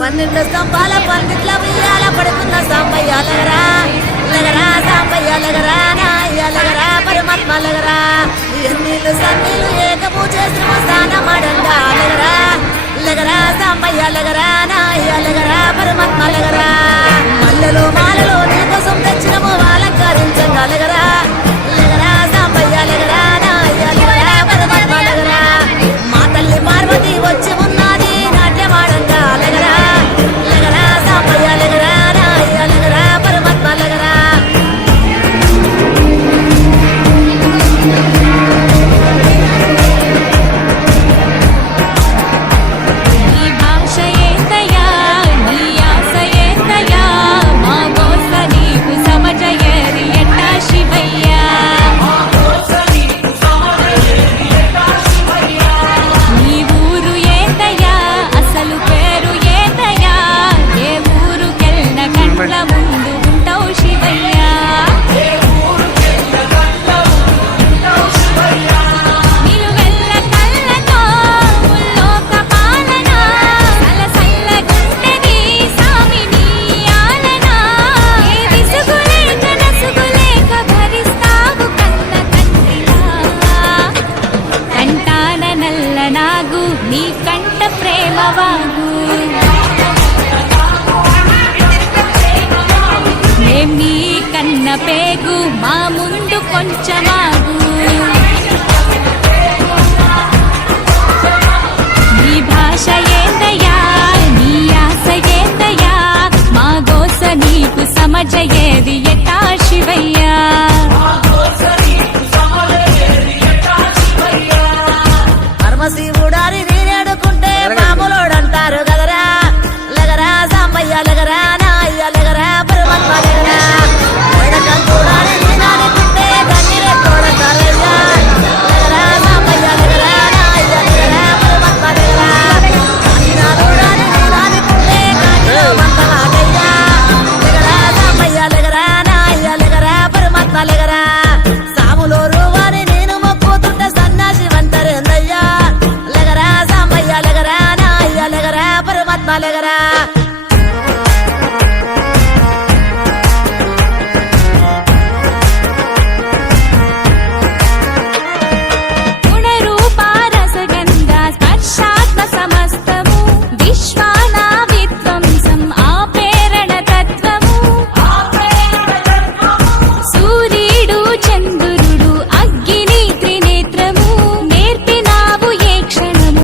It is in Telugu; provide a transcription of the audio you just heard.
12 స్తంభాల పందిట్ల ఉయ్యాల పడుకున్న సాంబయ్య లగరా లగరా సాంబయ్య లగరా నాయ్య లగరా పరమాత్మ లగరా ఎన్నీళ్ళు సన్నీళ్ళు ఏకము చేసిన స్థానమడంగా లగరా లగరా సాంబయ్య లగరా నాయ్య లగరా పరమాత్మ లగరా మల్లెలు మాలలో నీకోసం తెచ్చినము అలంకరించంగా లగరా లగరా సాంబయ్య లగరా నాయ్య లగరా పరమాత్మ లగరా మా తల్లి పార్వతి వచ్చి ఉన్నది నాట్యమాడంగా లగరా లగరా సాంబయ్య లగరా నాయ్య లగరా పరమాత్మ లగరా నీ భాష ఏందయ్యా నీ ఆశ ఏందయ్యా మా గోస నీకు సమజయేరి ఎట్టా శివయ్యా నీ ఊరు ఏందయ్యా అసలు పేరు ఏందయ్యా ఏ ఊరుకెళ్ళిన కండ్ల ముందు ఉంటావు శివయ్యా నిలువెల్ల కళ్ళతో ముల్లోక పాలన సలసల్లగుంటది సామి నీ ఆలన ఏ విసుగులేక నసుగులేక భరిస్తావు కన్న తండ్రిలా కంటాన నల్ల నాగు నీ కంట ప్రేమ వాగు మేం నీ కన్న పేగు మా ముందు కొంచెమాగు